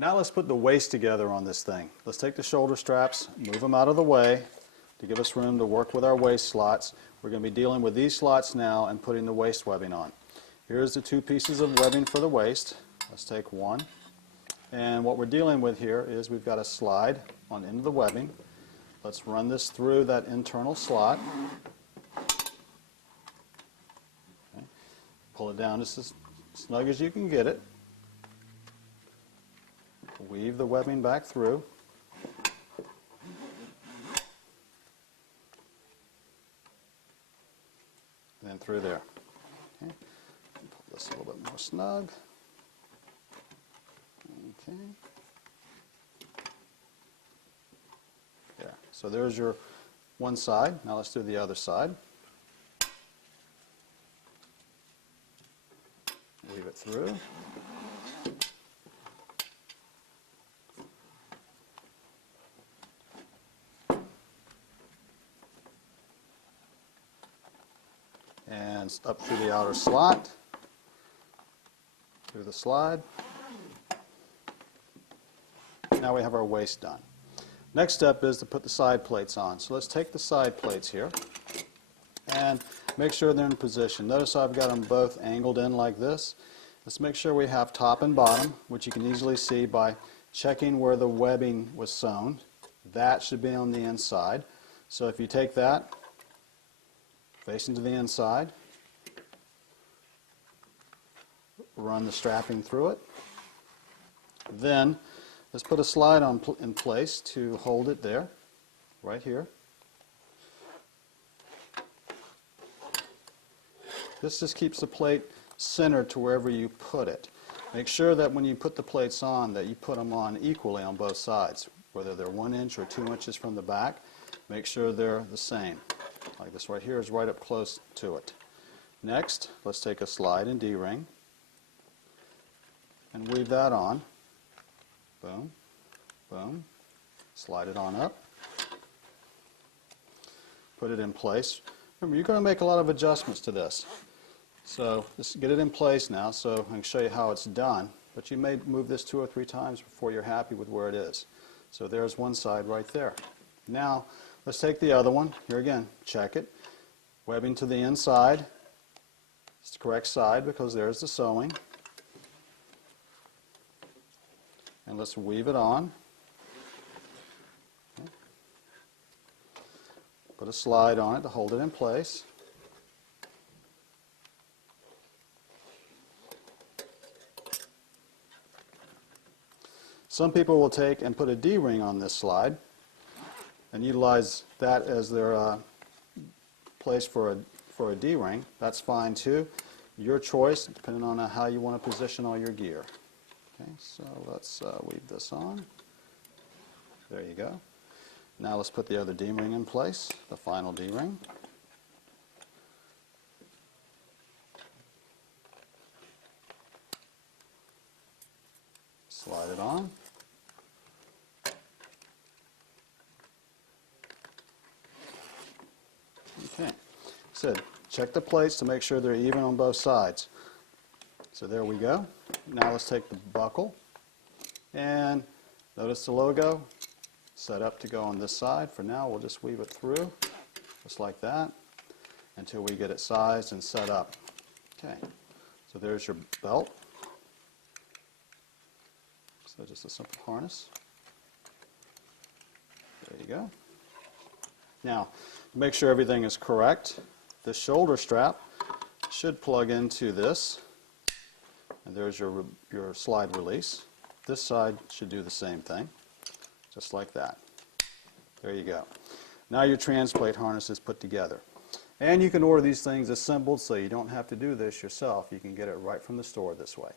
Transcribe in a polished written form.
Now let's put the waist together on this thing. Let's take the shoulder straps, move them out of the way to give us room to work with our waist slots. We're going to be dealing with these slots now and putting the waist webbing on. Here's the two pieces of webbing for the waist. Let's take one. And what we're dealing with here is we've got a slide on into the webbing. Let's run this through that internal slot. Okay. Pull it down just as snug as you can get it. Weave the webbing back through. And then through there. Okay. Pull this a little bit more snug. Okay. There. So there's your one side. Now let's do the other side. Weave it through. And up through the outer slot, through the slide. Now we have our waist done. Next step is to put the side plates on. So let's take the side plates here and make sure they're in position. Notice I've got them both angled in like this. Let's make sure we have top and bottom, which you can easily see by checking where the webbing was sewn. That should be on the inside. So if you take that, facing to the inside, run the strapping through it. Then let's put a slide in place to hold it there, right here. This just keeps the plate centered to wherever you put it. Make sure that when you put the plates on that you put them on equally on both sides, whether they're 1 inch or 2 inches from the back. Make sure they're the same. Like this right here is right up close to it. Next, let's take a slide and D-ring and weave that on. Boom, boom. Slide it on up. Put it in place. Remember, you're going to make a lot of adjustments to this. So just get it in place now so I can show you how it's done. But you may move this 2 or 3 times before you're happy with where it is. So there's one side right there. Now, let's take the other one. Here again, check it. Webbing to the inside. It's the correct side because there's the sewing. And let's weave it on. Okay. Put a slide on it to hold it in place. Some people will take and put a D-ring on this slide and utilize that as their place for a D-ring. That's fine too. Your choice, depending on how you want to position all your gear. Okay, so let's weave this on. There you go. Now let's put the other D-ring in place, the final D-ring. Slide it on. Okay, so check the plates to make sure they're even on both sides. So there we go. Now let's take the buckle and notice the logo set up to go on this side. For now, we'll just weave it through just like that until we get it sized and set up. Okay, so there's your belt. So just a simple harness. There you go. Now, to make sure everything is correct, the shoulder strap should plug into this. And there's your slide release. This side should do the same thing, just like that. There you go. Now your TransPlate harness is put together. And you can order these things assembled so you don't have to do this yourself. You can get it right from the store this way.